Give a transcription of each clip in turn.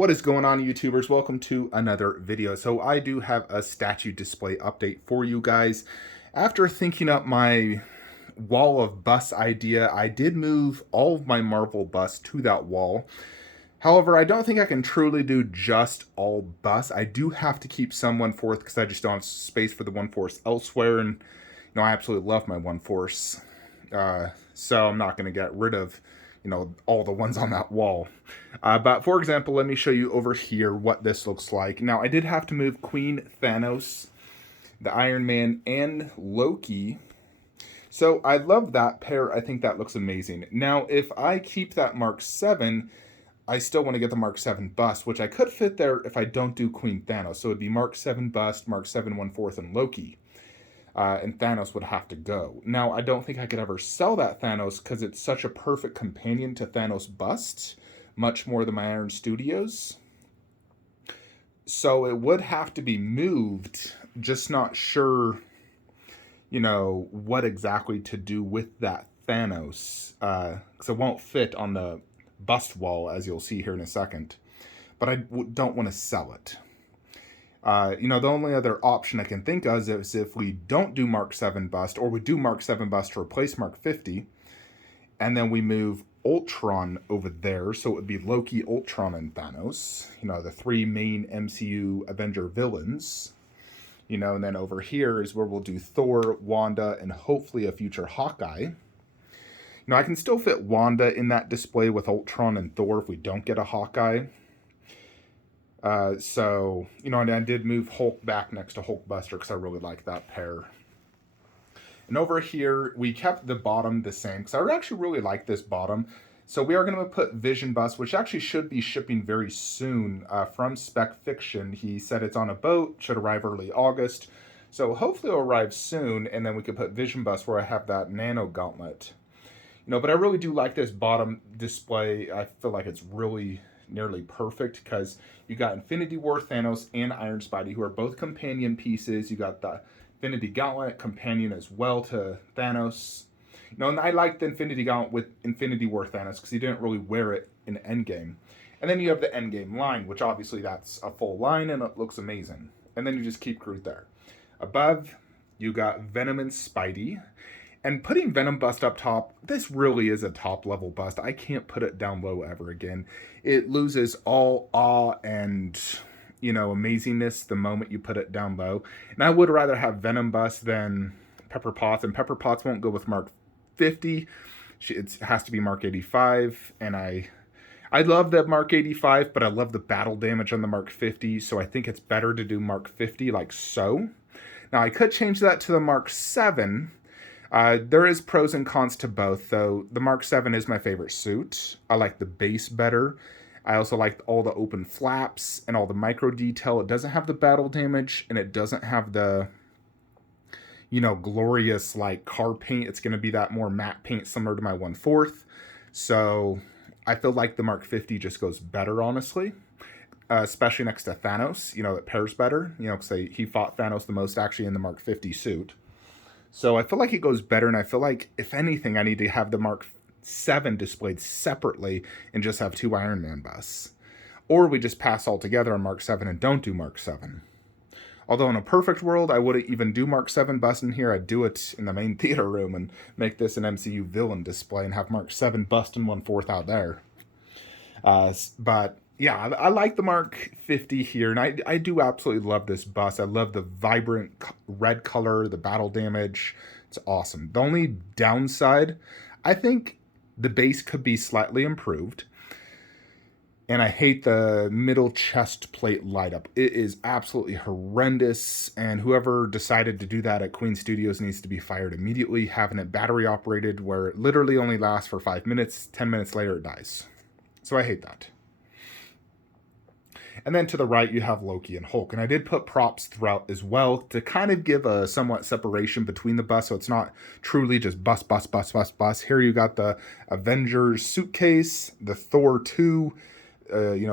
What is going on, YouTubers? Welcome to another video. So I do have a statue display update for you guys. After thinking up my wall of busts idea, I did move all of my Marvel busts to that wall. However, I don't think I can truly do just all busts. I do have to keep some One-Fourth because I just don't have space for the One-Fourth elsewhere. And, I absolutely love my One-Fourth. So I'm not going to get rid of all the ones on that wall. But for example, let me show you over here what this looks like. Now, I did have to move Queen, Thanos, the Iron Man, and Loki. So I love that pair. I think that looks amazing. Now, if I keep that Mark 7, I still want to get the Mark 7 bust, which I could fit there if I don't do Queen Thanos. So it'd be Mark 7 bust, Mark 7 1/4, and Loki. And Thanos would have to go. Now, I don't think I could ever sell that Thanos because it's such a perfect companion to Thanos Bust, much more than my Iron Studios. So it would have to be moved, just not sure, what exactly to do with that Thanos. Because it won't fit on the bust wall, as you'll see here in a second. But I don't want to sell it. The only other option I can think of is if we don't do Mark 7 bust, or we do Mark 7 bust to replace Mark 50, and then we move Ultron over there, so it would be Loki, Ultron, and Thanos, the three main MCU Avenger villains, and then over here is where we'll do Thor, Wanda, and hopefully a future Hawkeye. I can still fit Wanda in that display with Ultron and Thor if we don't get a Hawkeye. And I did move Hulk back next to Hulkbuster because I really like that pair. And over here, we kept the bottom the same because I actually really like this bottom. So we are going to put VII Bust, which actually should be shipping very soon from Spec Fiction. He said it's on a boat, should arrive early August. So hopefully it'll arrive soon, and then we could put VII Bust where I have that Nano Gauntlet. But I really do like this bottom display. I feel like it's really nearly perfect because you got Infinity War Thanos and Iron Spidey, who are both companion pieces. You got the Infinity Gauntlet companion as well to Thanos. And I like the Infinity Gauntlet with Infinity War Thanos because he didn't really wear it in Endgame. And then you have the Endgame line, which obviously that's a full line and it looks amazing. And then you just keep Groot there. Above, you got Venom and Spidey. And putting Venom Bust up top, this really is a top level bust. I can't put it down low ever again. It loses all awe and, amazingness the moment you put it down low. And I would rather have Venom Bust than Pepper Potts. And Pepper Potts won't go with Mark 50. It has to be Mark 85. And I love the Mark 85, but I love the battle damage on the Mark 50. So I think it's better to do Mark 50 like so. Now I could change that to the Mark 7. There is pros and cons to both, though. The Mark 7 is my favorite suit. I like the base better. I also like all the open flaps and all the micro detail. It doesn't have the battle damage, and it doesn't have the, glorious, car paint. It's going to be that more matte paint similar to my 1/4. So I feel like the Mark 50 just goes better, honestly. Especially next to Thanos. It pairs better. Because he fought Thanos the most, actually, in the Mark 50 suit. So I feel like it goes better, and I feel like, if anything, I need to have the Mark 7 displayed separately and just have two Iron Man busts. Or we just pass altogether on Mark 7 and don't do Mark 7. Although in a perfect world, I wouldn't even do Mark 7 bust in here. I'd do it in the main theater room and make this an MCU villain display and have Mark 7 bust in 1/4 out there. But yeah, I like the Mark 50 here, and I do absolutely love this bust. I love the vibrant red color, the battle damage. It's awesome. The only downside, I think the base could be slightly improved, and I hate the middle chest plate light up. It is absolutely horrendous, and whoever decided to do that at Queen Studios needs to be fired immediately, having it battery operated where it literally only lasts for 5 minutes. 10 minutes later, it dies. So I hate that. And then to the right, you have Loki and Hulk. And I did put props throughout as well to kind of give a somewhat separation between the busts, so it's not truly just bust, bust, bust, bust, bust. Here you got the Avengers suitcase, the Thor 2,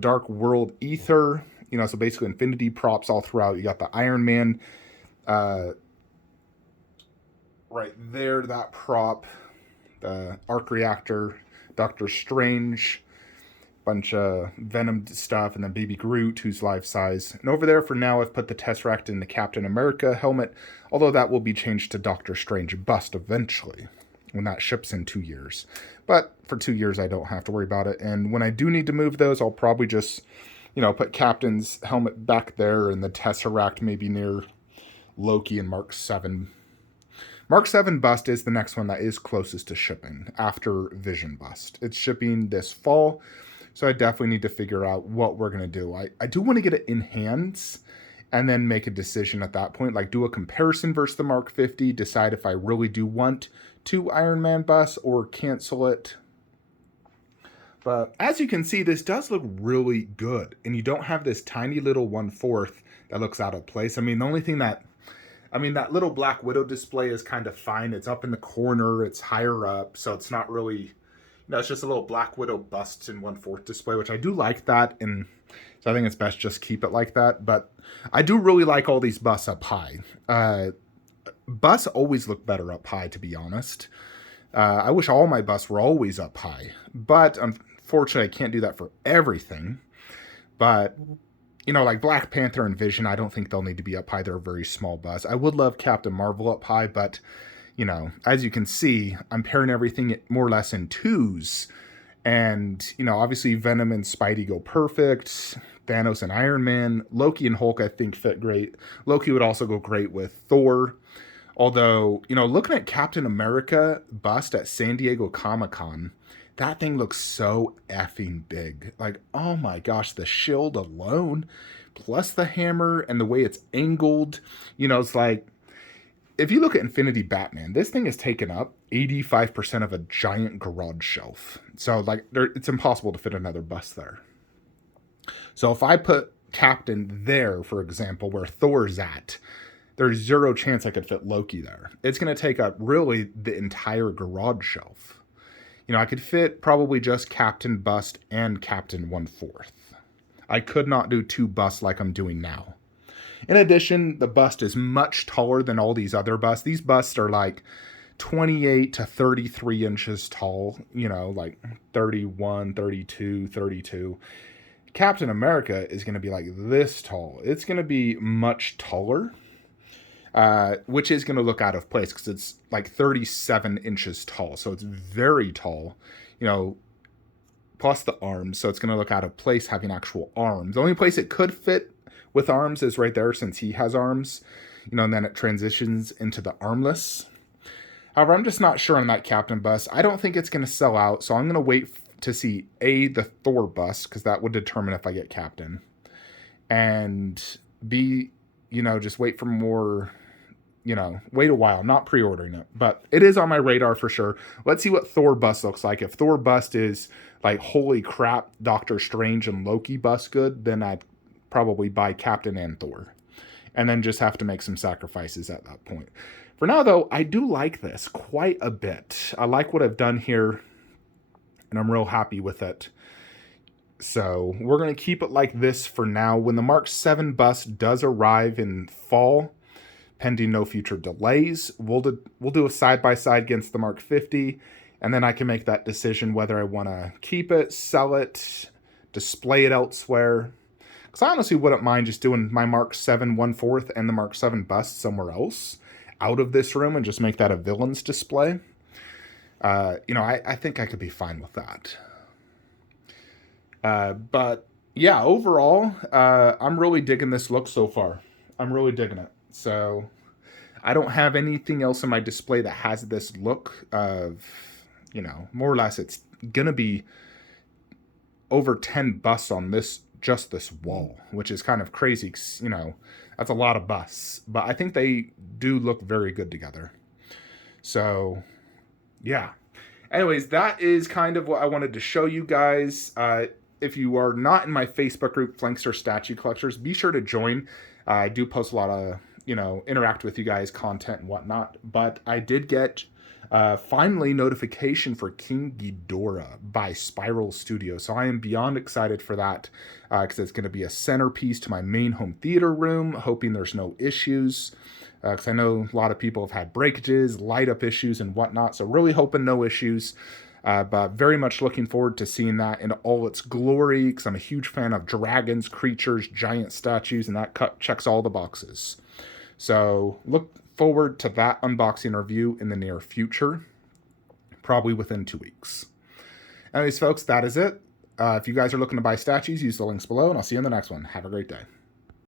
Dark World Ether, so basically Infinity props all throughout. You got the Iron Man right there, that prop, the Arc Reactor, Doctor Strange, bunch of Venom stuff, and then Baby Groot, who's life-size. And over there, for now, I've put the Tesseract in the Captain America helmet, although that will be changed to Doctor Strange Bust eventually, when that ships in 2 years. But for 2 years, I don't have to worry about it. And when I do need to move those, I'll probably just, put Captain's helmet back there, and the Tesseract maybe near Loki and Mark 7. Mark 7 Bust is the next one that is closest to shipping after VII Bust. It's shipping this fall, so I definitely need to figure out what we're going to do. I do want to get it in hands and then make a decision at that point, like do a comparison versus the Mark 50, decide if I really do want 2 Iron Man busts or cancel it. But as you can see, this does look really good, and you don't have this tiny little 1/4 that looks out of place. I mean, the only thing that that little Black Widow display is kind of fine. It's up in the corner. It's higher up. So it's not really, it's just a little Black Widow bust in 1/4 display, which I do like that. And so I think it's best just keep it like that. But I do really like all these busts up high. Busts always look better up high, to be honest. I wish all my busts were always up high. But unfortunately, I can't do that for everything. But like Black Panther and Vision, I don't think they'll need to be up high. They're a very small bust. I would love Captain Marvel up high, but, as you can see, I'm pairing everything more or less in 2s. And, obviously Venom and Spidey go perfect. Thanos and Iron Man. Loki and Hulk, I think, fit great. Loki would also go great with Thor. Although, looking at Captain America bust at San Diego Comic-Con, that thing looks so effing big. Like, oh my gosh, the shield alone, plus the hammer and the way it's angled. It's like, if you look at Infinity Batman, this thing has taken up 85% of a giant garage shelf. So, like, it's impossible to fit another bust there. So if I put Captain there, for example, where Thor's at, there's zero chance I could fit Loki there. It's going to take up really the entire garage shelf. I could fit probably just Captain Bust and Captain 1/4. I could not do 2 busts like I'm doing now. In addition, the bust is much taller than all these other busts. These busts are like 28 to 33 inches tall, like 31, 32, 32. Captain America is going to be like this tall. It's going to be much taller. Which is going to look out of place because it's like 37 inches tall. So it's very tall, plus the arms. So it's going to look out of place having actual arms. The only place it could fit with arms is right there since he has arms, and then it transitions into the armless. However, I'm just not sure on that Captain bust. I don't think it's going to sell out. So I'm going to wait to see the Thor bust because that would determine if I get Captain. And B, just wait for more... wait a while, not pre-ordering it, but it is on my radar for sure. Let's see what Thor bust looks like. If Thor bust is like, holy crap, Doctor Strange and Loki bust good, then I'd probably buy Captain and Thor, and then just have to make some sacrifices at that point. For now, though, I do like this quite a bit. I like what I've done here, and I'm real happy with it. So we're going to keep it like this for now. When the Mark 7 bust does arrive in fall, pending no future delays, we'll do a side-by-side against the Mark 50, and then I can make that decision whether I want to keep it, sell it, display it elsewhere. Because I honestly wouldn't mind just doing my Mark 7 1/4 and the Mark 7 bust somewhere else, out of this room, and just make that a villain's display. I think I could be fine with that. But yeah, overall, I'm really digging this look so far. I'm really digging it. So I don't have anything else in my display that has this look of, more or less it's going to be over 10 busts on just this wall, which is kind of crazy. 'Cause, that's a lot of busts, but I think they do look very good together. So yeah. Anyways, that is kind of what I wanted to show you guys. If you are not in my Facebook group, Flankster Statue Collectors, be sure to join. I do post a lot of, interact with you guys, content and whatnot. But I did get finally notification for King Ghidorah by Spiral Studios. So I am beyond excited for that because it's going to be a centerpiece to my main home theater room, hoping there's no issues. Because I know a lot of people have had breakages, light up issues and whatnot. So really hoping no issues. But very much looking forward to seeing that in all its glory, because I'm a huge fan of dragons, creatures, giant statues, and that checks all the boxes. So look forward to that unboxing review in the near future, probably within 2 weeks. Anyways, folks, that is it. If you guys are looking to buy statues, use the links below, and I'll see you in the next one. Have a great day.